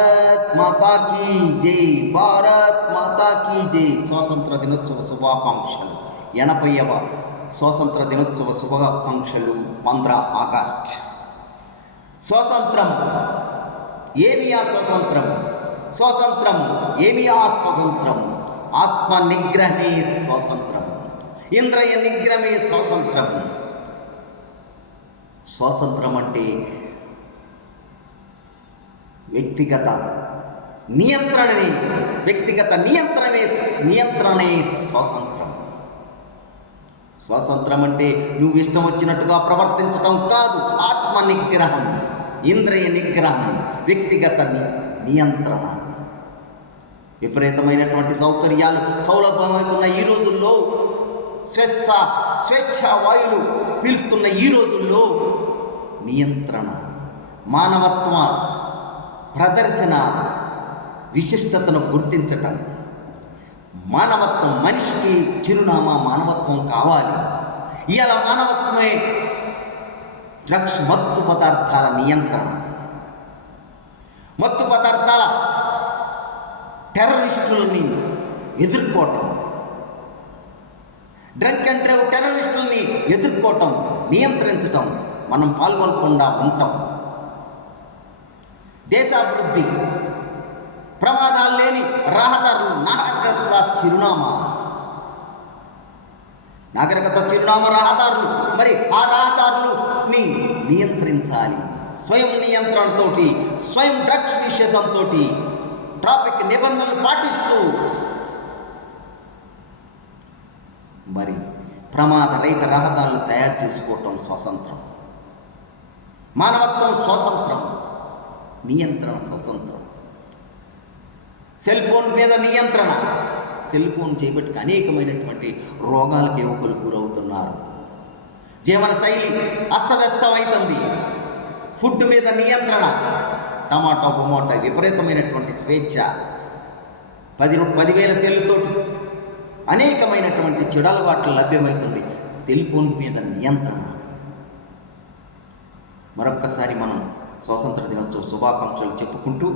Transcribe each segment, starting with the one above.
భారత్ మాతా key జై, భారత్ మాతా key జై. స్వాతంత్ర దినోత్సవ శుభాకాంక్షలు. 80వ స్వాతంత్ర దినోత్సవ శుభాకాంక్షలు. 15 ఆగస్ట్. స్వాతంత్రం ఏమి ఆ స్వాతంత్రం? స్వాతంత్రం ఏమి ఆ స్వాతంత్రం? ఆత్మ నిగ్రహమే స్వాతంత్రం, ఇంద్రియ నిగ్రహమే స్వాతంత్రం. స్వాతంత్రం అంటే వ్యక్తిగత నియంత్రణే స్వాతంత్రం. స్వాతంత్రం అంటే నువ్వు ఇష్టం వచ్చినట్టుగా ప్రవర్తించటం కాదు. ఆత్మ నిగ్రహం, ఇంద్రియ నిగ్రహం, వ్యక్తిగత నియంత్రణ. విపరీతమైనటువంటి సౌకర్యాలు, సౌలభ్యమవుతున్న ఈ రోజుల్లో, స్వేచ్ఛ వాయువులు పీలుస్తున్న ఈ రోజుల్లో నియంత్రణ, మానవత్వ ప్రదర్శన, విశిష్టతను గుర్తించటం. మానవత్వం, మనిషికి చిరునామా మానవత్వం కావాలి. ఇలా మానవత్వమే డ్రగ్స్, మత్తు పదార్థాల నియంత్రణ, మత్తు పదార్థాల టెర్రరిస్టులని ఎదుర్కోవటం, డ్రంక్ అండ్ డ్రైవ్ టెర్రరిస్టులని ఎదుర్కోవటం, నియంత్రించటం, మనం పాల్గొనకుండా ఉంటాం. దేశాభివృద్ధి, ప్రమాదాలు లేని రహదారులు, నాగరికత చిరునామా రహదారులు. మరి ఆ రహదారులని నియంత్రించాలి. స్వయం నియంత్రణతో, స్వయం డ్రగ్స్ నిషేధంతో, ట్రాఫిక్ నిబంధనలు పాటిస్తూ మరి ప్రమాద రహిత రహదారులు తయారు చేసుకోవటం స్వాతంత్రం. మానవత్వం స్వాతంత్రం, నియంత్రణ స్వతంత్రం. సెల్ ఫోన్ మీద నియంత్రణ. సెల్ ఫోన్ చేపట్టి అనేకమైనటువంటి రోగాలకు యువకులు గురవుతున్నారు. జీవన శైలి అస్తవ్యస్తమవుతుంది. ఫుడ్ మీద నియంత్రణ. టమాటో విపరీతమైనటువంటి స్వేచ్ఛ, 10,000 సెల్లుతో అనేకమైనటువంటి చెడు అలవాట్లు లభ్యమవుతుంది. సెల్ ఫోన్ మీద నియంత్రణ. మరొక్కసారి మనం స్వాతంత్ర దినోత్సవ శుభాకాంక్షలు చెప్పుకుంటూ,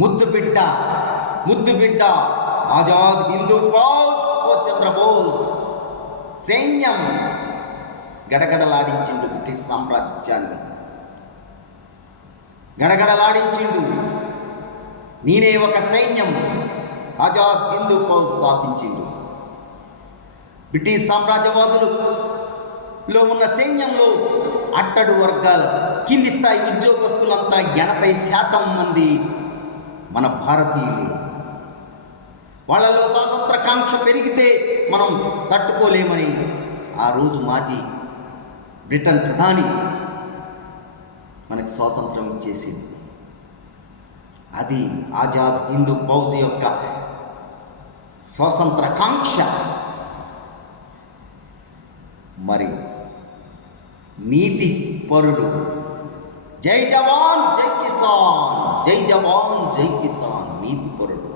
ముద్దు బిడ్డ ఆజాద్ హిందూ ఫౌజ్ చంద్రబోస్ సైన్యం గడగడలాడించిండు. బ్రిటిష్ సామ్రాజ్యాన్ని గడగడలాడించిండు. నేనే ఒక సైన్యం, ఆజాద్ హిందూ ఫౌజ్ స్థాపించిండు. బ్రిటిష్ సామ్రాజ్యవాదులలో ఉన్న సైన్యంలో అట్టడు వర్గాల, కింది స్థాయి ఉద్యోగస్తులంతా 80% మంది మన భారతీయులే. వాళ్ళలో స్వాతంత్ర కాంక్ష పెరిగితే మనం తట్టుకోలేమని ఆ రోజు మాజీ బ్రిటన్ ప్రధాని మనకి స్వాతంత్రం ఇచ్చేసింది. అది ఆజాద్ హిందూ ఫౌజ్ యొక్క స్వాతంత్ర కాంక్ష. మరి నీతి పరుడు, జై జవాన్ జై కిసాన్, జై జవాన్ జై కిసాన్, నీతి పరుడు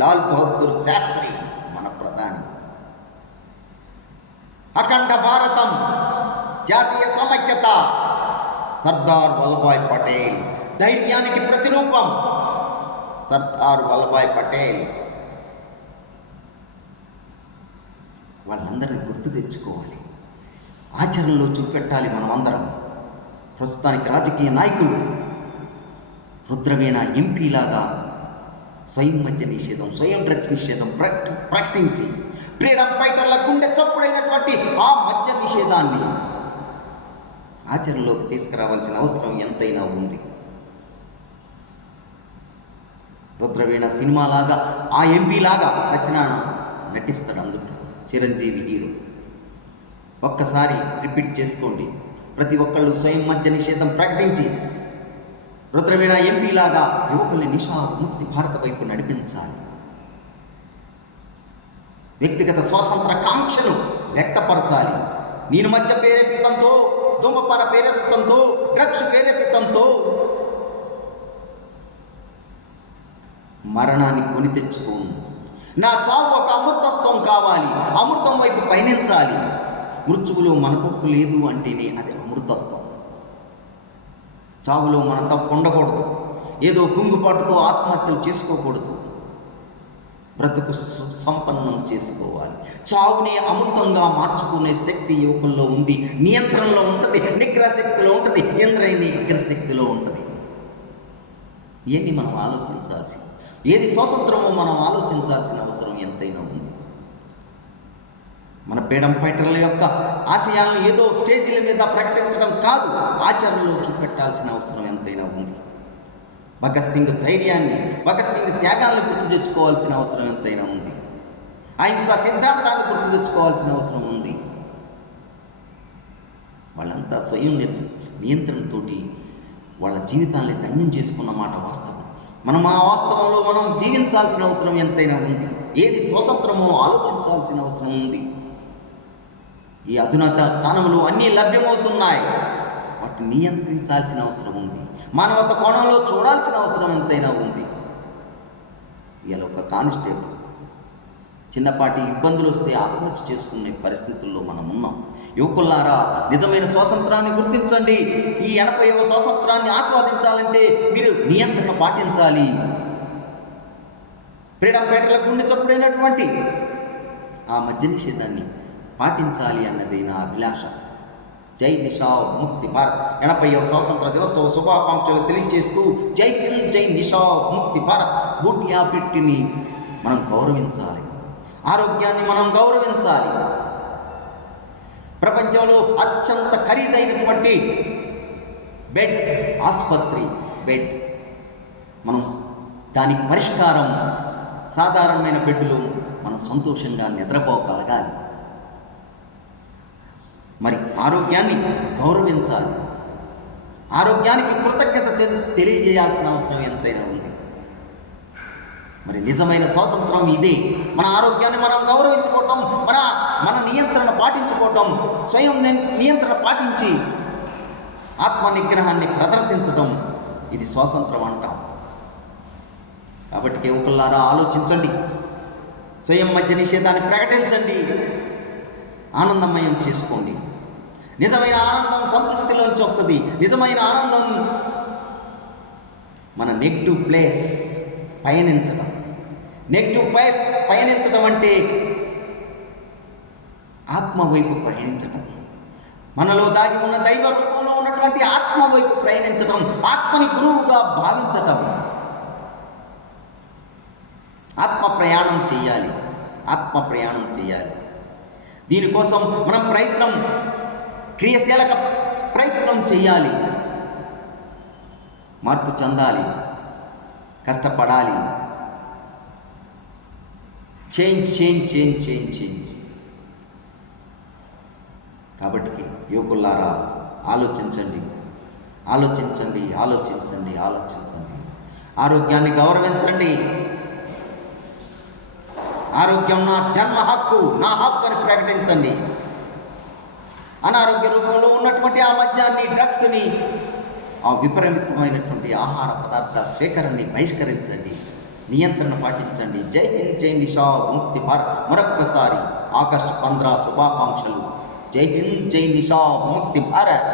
లాల్ బహదూర్ శాస్త్రి మన ప్రధాని. అఖండ భారతం, జాతీయ సమైక్యత, సర్దార్ వల్లభాయ్ పటేల్, ధైర్యానికి ప్రతిరూపం సర్దార్ వల్లభాయ్ పటేల్. వాళ్ళందరినీ గుర్తు తెచ్చుకోవాలి, ఆచరణలో చూపెట్టాలి. మనం అందరం ప్రస్తుతానికి రాజకీయ నాయకులు రుద్రవీణ ఎంపీలాగా స్వయం మద్య నిషేధం, స్వయం డ్రగ్ నిషేధం ప్రకటించి ఫ్రీడమ్ ఫైటర్ల గుండె చప్పుడైనటువంటి ఆ మద్య నిషేధాన్ని ఆచరణలోకి తీసుకురావాల్సిన అవసరం ఎంతైనా ఉంది. రుద్రవీణ సినిమాలాగా ఆ ఎంపీలాగా సత్యనారాయణ నటిస్తాడు. అందులో చిరంజీవి హీరో. ఒక్కసారి రిపీట్ చేసుకోండి. ప్రతి ఒక్కళ్ళు స్వయం మద్య నిషేధం ప్రకటించి రుద్రవీణ ఎంపీలాగా యువకుల్ని నిషా ముక్తి భారత వైపు నడిపించాలి. వ్యక్తిగత స్వాతంత్ర కాంక్షను వ్యక్తపరచాలి. నేను మద్య ప్రేరేపితంతో, ధూమపాన ప్రేరేపితంతో, డ్రగ్స్ ప్రేరేపితంతో మరణాన్ని కొని తెచ్చుకోను. నా చావు ఒక అమృతత్వం కావాలి, అమృతం వైపు పయనించాలి. మృత్యువులో మన తప్పు లేదు అంటేనే అది అమృతత్వం. చావులో మన తప్పు ఉండకూడదు. ఏదో కుంగుపాటుతో ఆత్మహత్యలు చేసుకోకూడదు. బ్రతుకు సంపన్నం చేసుకోవాలి. చావుని అమృతంగా మార్చుకునే శక్తి యువకుల్లో ఉంది, నియంత్రణలో ఉంటుంది, నిగ్రహ శక్తిలో ఉంటుంది, నిగ్రహ శక్తిలో ఉంటుంది. ఏది మనం ఆలోచించాల్సి, ఏది స్వాతంత్రమో మనం ఆలోచించాల్సిన అవసరం ఎంతైనా ఉంది. మన ఫ్రీడమ్ ఫైటర్ల యొక్క ఆశయాలను ఏదో స్టేజీల మీద ప్రకటించడం కాదు, ఆచరణలో చూపెట్టాల్సిన అవసరం ఎంతైనా ఉంది. భగత్ సింగ్ ధైర్యాన్ని, భగత్ సింగ్ త్యాగాలను గుర్తు తెచ్చుకోవాల్సిన అవసరం ఎంతైనా ఉంది. అహింసా సిద్ధాంతాన్ని గుర్తు తెచ్చుకోవాల్సిన అవసరం ఉంది. వాళ్ళంతా స్వయం నియంత్రణతోటి వాళ్ళ జీవితాన్ని ధన్యం చేసుకున్న మాట వాస్తవం. మనం ఆ వాస్తవంలో మనం జీవించాల్సిన అవసరం ఎంతైనా ఉంది. ఏది స్వతంత్రమో ఆలోచించాల్సిన అవసరం ఉంది. ఈ అధునాత కాలంలో అన్నీ లభ్యమవుతున్నాయి, వాటిని నియంత్రించాల్సిన అవసరం ఉంది. మానవత కోణంలో చూడాల్సిన అవసరం ఎంతైనా ఉంది. ఇలా ఒక కానిస్టేబుల్ చిన్నపాటి ఇబ్బందులు వస్తే ఆత్మహత్య చేసుకునే పరిస్థితుల్లో మనం ఉన్నాం. యువకులారా, నిజమైన స్వాతంత్రాన్ని గుర్తించండి. ఈ 80వ స్వాతంత్రాన్ని ఆస్వాదించాలంటే మీరు నియంత్రణ పాటించాలి. ఫ్రీడమ్ ఫైటర్ల గుండె చప్పుడైనటువంటి ఆ మద్య నిషేధాన్ని పాటించాలి అన్నది నా అభిలాష. జై నిషాద్ ముక్తి భారత్. 80వ స్వాతంత్ర దినోత్సవ శుభాకాంక్షలు తెలియజేస్తూ జై హింద్, జై నిషాద్ ముక్తి భారత్. గుడ్ హ్యాబిట్ని మనం గౌరవించాలి, ఆరోగ్యాన్ని మనం గౌరవించాలి. ప్రపంచంలో అత్యంత ఖరీదైనటువంటి బెడ్, ఆసుపత్రి బెడ్, మనం దానికి పరిష్కారం సాధారణమైన బెడ్లు మనం సంతోషంగా నిద్రపోగలగాలి. మరి ఆరోగ్యాన్ని గౌరవించాలి, ఆరోగ్యానికి కృతజ్ఞత తెలియజేయాల్సిన అవసరం ఎంతైనా ఉంది. మరి నిజమైన స్వాతంత్రం ఇదే. మన ఆరోగ్యాన్ని మనం గౌరవించుకోవటం, మన నియంత్రణ పాటించుకోవటం, స్వయం నియంత్రణ పాటించి ఆత్మ నిగ్రహాన్ని ప్రదర్శించడం, ఇది స్వాతంత్రం అంటాం. కాబట్టి యువకులారా, ఆలోచించండి, స్వయం మద్య నిషేధాన్ని ప్రకటించండి, ఆనందమయం చేసుకోండి. నిజమైన ఆనందం సంతృప్తిలోంచి వస్తుంది. నిజమైన ఆనందం మన నెగిటివ్ ప్లేస్ పయనించడం. నెగిటివ్ ప్లేస్ పయనించడం అంటే ఆత్మ వైపు పయనించటం, మనలో దాగి ఉన్న దైవ రూపంలో ఉన్నటువంటి ఆత్మ వైపు ప్రయాణించటం, ఆత్మని గురువుగా భావించటం. ఆత్మ ప్రయాణం చేయాలి, ఆత్మ ప్రయాణం చేయాలి. దీనికోసం మనం క్రియాశీలక ప్రయత్నం చేయాలి, మార్పు చెందాలి, కష్టపడాలి. చేంజ్. కాబట్టి యువకులారా, ఆలోచించండి. ఆరోగ్యాన్ని గౌరవించండి. ఆరోగ్యం నా జన్మ హక్కు, నా హక్కు అని ప్రకటించండి. అనారోగ్య రూపంలో ఉన్నటువంటి ఆ మద్యాన్ని, డ్రగ్స్ని, ఆ విపరీతమైనటువంటి ఆహార పదార్థాల స్వీకరణని బహిష్కరించండి, నియంత్రణ పాటించండి. జై హింద్, జై నిషాద్ ముక్తి భారత్. మరొక్కసారి ఆగస్టు 15 శుభాకాంక్షలు. జై హింద్, జై నిషాద్ ముక్తి భారత్.